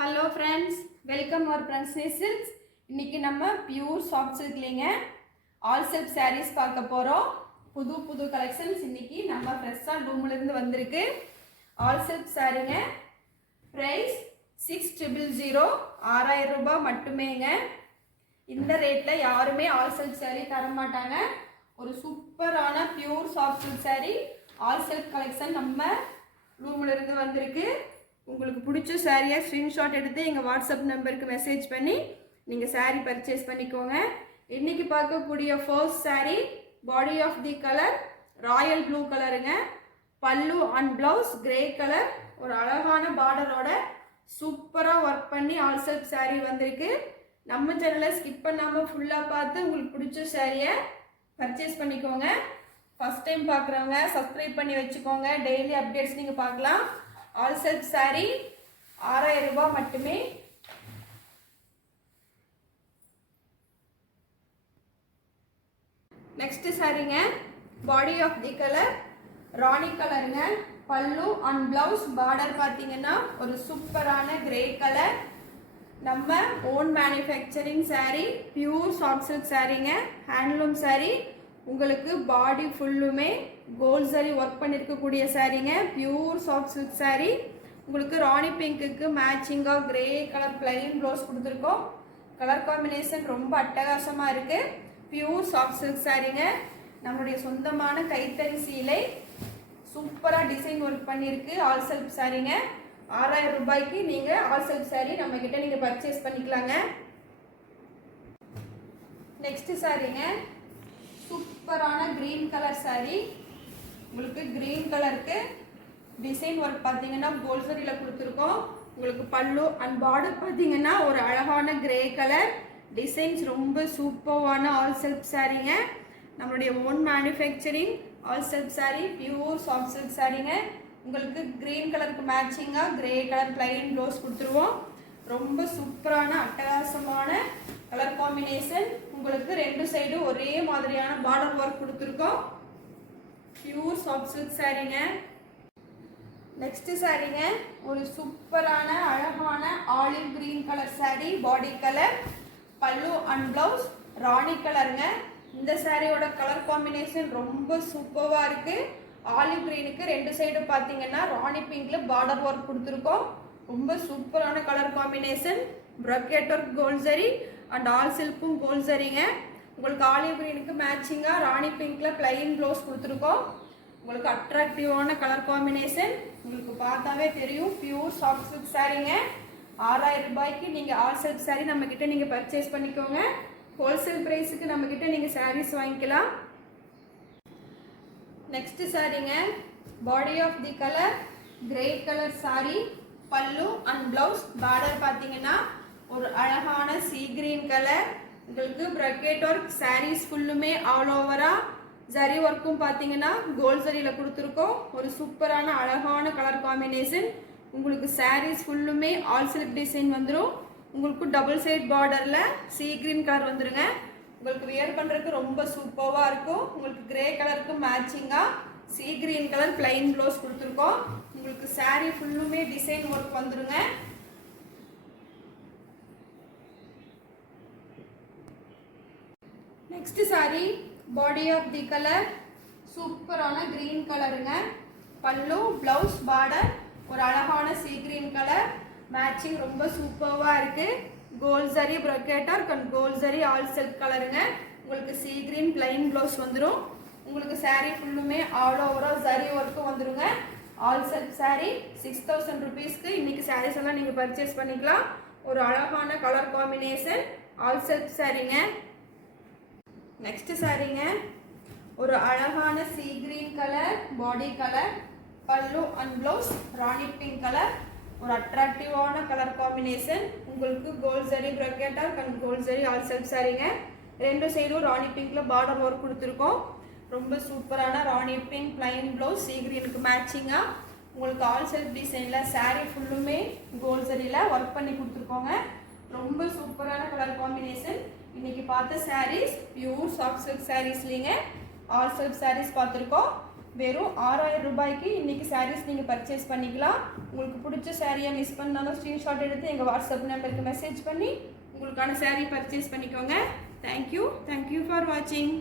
Hello friends, welcome our Friends Silks. இன்றைக்கி நம்ம pure soft சில்க்லிங்க ஆல் சில்க் சாரீஸ் பார்க்க போகிறோம். புது கலெக்ஷன்ஸ் இன்றைக்கி நம்ம ஃப்ரெஷ்ஷாக ரூம்லேருந்து வந்திருக்கு. All silk சாரீங்க. ப்ரைஸ் 6000, 6000 ரூபாய் மட்டுமேங்க. இந்த ரேட்டில் யாருமே ஆல் சில்க் சாரீ தர மாட்டாங்க. ஒரு சூப்பரான pure soft silk sari all silk collection நம்ம ரூம்லேருந்து வந்திருக்கு. உங்களுக்கு பிடிச்ச சாரியை ஸ்க்ரீன்ஷாட் எடுத்து எங்கள் வாட்ஸ்அப் நம்பருக்கு மெசேஜ் பண்ணி நீங்கள் சாரீ பர்ச்சேஸ் பண்ணிக்கோங்க. இன்றைக்கி பார்க்கக்கூடிய first sari body of the colour royal blue கலருங்க. பல்லு அண்ட் ப்ளவுஸ் கிரே கலர். ஒரு அழகான பார்டரோட சூப்பராக ஒர்க் பண்ணி ஆல் சில்க் சாரீ வந்திருக்கு. நம்ம சேனலை ஸ்கிப் பண்ணாமல் ஃபுல்லாக பார்த்து உங்களுக்கு பிடிச்ச சாரியை பர்ச்சேஸ் பண்ணிக்கோங்க. ஃபஸ்ட் டைம் பார்க்குறவங்க சப்ஸ்கிரைப் பண்ணி வச்சுக்கோங்க. டெய்லி அப்டேட்ஸ் நீங்கள் பார்க்கலாம். ஆல் சில்க் சாரீ 6000 ரூபாய் மட்டுமே. நெக்ஸ்ட் சாரீங்க body of the colour rani கலருங்க. பல்லு அண்ட் பிளவுஸ் பார்டர் பார்த்தீங்கன்னா ஒரு சூப்பரான கிரே கலர். நம்ம own manufacturing saree, pure soft silk சாரீங்க. ஹேண்ட்லூம் சாரீ. உங்களுக்கு பாடி ஃபுல்லுமே கோல்ட் சாரீ ஒர்க் பண்ணியிருக்கக்கூடிய சாரீங்க. Pure soft silk saree. உங்களுக்கு ராணி பிங்க்குக்கு மேட்சிங்காக கிரே கலர் பிளைன் ப்ளவுஸ் கொடுத்துருக்கோம். கலர் காம்பினேஷன் ரொம்ப அட்டகாசமாக இருக்குது. பியூர் சாஃப்ட் சில்க் சாரீங்க. நம்மளுடைய சொந்தமான கைத்தறி சீலை சூப்பராக டிசைன் ஒர்க் பண்ணியிருக்கு. All silk சாரீங்க. 6000 ரூபாய்க்கு நீங்கள் ஆல் சில்க் சாரீ நம்மக்கிட்ட நீங்கள் பர்ச்சேஸ் பண்ணிக்கலாங்க. நெக்ஸ்ட் சாரீங்க சூப்பரான கிரீன் கலர் சாரீ. உங்களுக்கு கிரீன் கலருக்கு டிசைன் ஒர்க் பார்த்தீங்கன்னா கோல்ட் சாரியில் கொடுத்துருக்கோம். உங்களுக்கு பல்லு அண்ட் பார்டர் பார்த்தீங்கன்னா ஒரு அழகான கிரே கலர். டிசைன்ஸ் ரொம்ப சூப்பரான ஆல் சில்க் சாரீங்க. நம்மளுடைய own manufacturing all silk saree, pure soft silk சாரீங்க. உங்களுக்கு கிரீன் கலருக்கு மேட்சிங்காக கிரே கலர் பிளைன் ப்ளவுஸ் கொடுத்துருவோம். ரொம்ப சூப்பரான அட்டகாசமான கலர் காம்பினேஷன். உங்களுக்கு ரெண்டு சைடு ஒரே மாதிரியான பார்டர் ஒர்க் கொடுத்துருக்கோம். பியூர் சாஃப்ட் சில்க் சாரீங்க. நெக்ஸ்ட் சாரீங்க ஒரு சூப்பரான அழகான olive green colour saree. Body colour பல்லு அண்ட் பிளவுஸ் ராணி கலருங்க. இந்த சாரியோட கலர் காம்பினேஷன் ரொம்ப சூப்பராக இருக்குது. ஆலிவ் கிரீனுக்கு ரெண்டு சைடு பார்த்தீங்கன்னா ராணி பிங்க்ல பார்டர் ஒர்க் கொடுத்துருக்கோம். ரொம்ப சூப்பரான colour combination. Brocade work gold zari and all சில்க்கும் கோல்ட் ஜரிங்க. உங்களுக்கு ஆலிவ் கிரீனுக்கு மேட்சிங்காக ராணி பிங்க்ல பிளைன் ப்ளவுஸ் கொடுத்துருக்கோம். உங்களுக்கு அட்ராக்டிவான கலர் காம்பினேஷன். உங்களுக்கு பார்த்தாவே தெரியும் பியூர் சாஃப்ட் சில்க் சாரீங்க. 6000 ரூபாய்க்கு நீங்கள் ஆல் சில்க் சாரீ நம்மக்கிட்ட நீங்கள் பர்ச்சேஸ் பண்ணிக்கோங்க. ஹோல்சேல் ப்ரைஸுக்கு நம்மக்கிட்ட நீங்கள் சாரீஸ் வாங்கிக்கலாம். நெக்ஸ்ட் சாரீங்க body of the colour grey colour saree. பல்லு அண்ட் பிளவுஸ் பார்டர் பார்த்தீங்கன்னா ஒரு அழகான சீ கிரீன் கலர். உங்களுக்கு ப்ரக்கெட் ஒர்க் சாரீஸ் ஃபுல்லுமே ஆல் ஓவராக ஜரி ஒர்க்கும் பார்த்தீங்கன்னா கோல்ட் ஜரியில் கொடுத்துருக்கோம். ஒரு சூப்பரான அழகான கலர் காம்பினேஷன். உங்களுக்கு சாரீஸ் ஃபுல்லுமே ஆல் சில்க் டிசைன் வந்துடும். உங்களுக்கு டபுள் சைட் பார்டரில் சீ கிரீன் கலர் வந்துடுங்க. உங்களுக்கு வியர் பண்ணுறதுக்கு ரொம்ப சூப்பராக இருக்கும். உங்களுக்கு கிரே கலருக்கு மேட்சிங்காக sea green colour plain blouse கொடுத்துருக்கோம். உங்களுக்கு சாரீ ஃபுல்லுமே டிசைன் ஒர்க் வந்துடுங்க. Next saree body of the colour சூப்பரான கிரீன் கலருங்க. பல்லு பிளவுஸ் பார்டர் ஒரு அழகான சீ கிரீன் கலர். மேட்சிங் ரொம்ப சூப்பராக இருக்குது. கோல்ட் ஜரி ப்ரொக்கேட்டர் and gold zari all silk கலருங்க. உங்களுக்கு சீ கிரீன் பிளைன் ப்ளவுஸ் வந்துடும். உங்களுக்கு சாரீ ஃபுல்லுமே ஆல் ஓவராக ஜரி ஒர்க்கும் வந்துடுங்க. ஆல் சில்க் சாரீ 6000 ருபீஸ்க்கு இன்றைக்கி சாரீஸ் எல்லாம் நீங்கள் பர்ச்சேஸ் பண்ணிக்கலாம். ஒரு அழகான கலர் காம்பினேஷன் ஆல் சில்க் சாரீங்க. நெக்ஸ்ட் சாரீங்க ஒரு அழகான sea green colour body colour. பல்லு and blouse rani pink colour. ஒரு அட்ராக்டிவான கலர் காம்பினேஷன். உங்களுக்கு கோல்ட் ஜரி ப்ரொக்கேட்டர் and gold zari all silk சாரீங்க. ரெண்டு சைடும் ராணி பிங்க்ல பார்டர் ஒர்க் கொடுத்துருக்கோம். ரொம்ப சூப்பரான rani pink plain blouse sea கிரீனுக்கு மேட்சிங்காக உங்களுக்கு ஆல் சில்க் டிசைனில் சாரீ ஃபுல்லுமே கோல்ட் ஜரியில் ஒர்க் பண்ணி கொடுத்துருக்கோங்க. ரொம்ப சூப்பரான கலர் காம்பினேஷன். இன்றைக்கி பார்த்த சாரீஸ் பியூர் சாஃப்ட் சில்க் சாரீஸ்லிங்க ஆல் சில்க் சாரீஸ் பார்த்துருக்கோம். வெறும் 6000 ரூபாய்க்கு இன்றைக்கி சாரீஸ் நீங்கள் பர்ச்சேஸ் பண்ணிக்கலாம். உங்களுக்கு பிடிச்ச சாரியை மிஸ் பண்ணாலும் ஸ்க்ரீன்ஷாட் எடுத்து எங்கள் வாட்ஸ்அப் நம்பருக்கு மெசேஜ் பண்ணி உங்களுக்கான சாரீ பர்ச்சேஸ் பண்ணிக்கோங்க. தேங்க்யூ ஃபார் வாட்சிங்.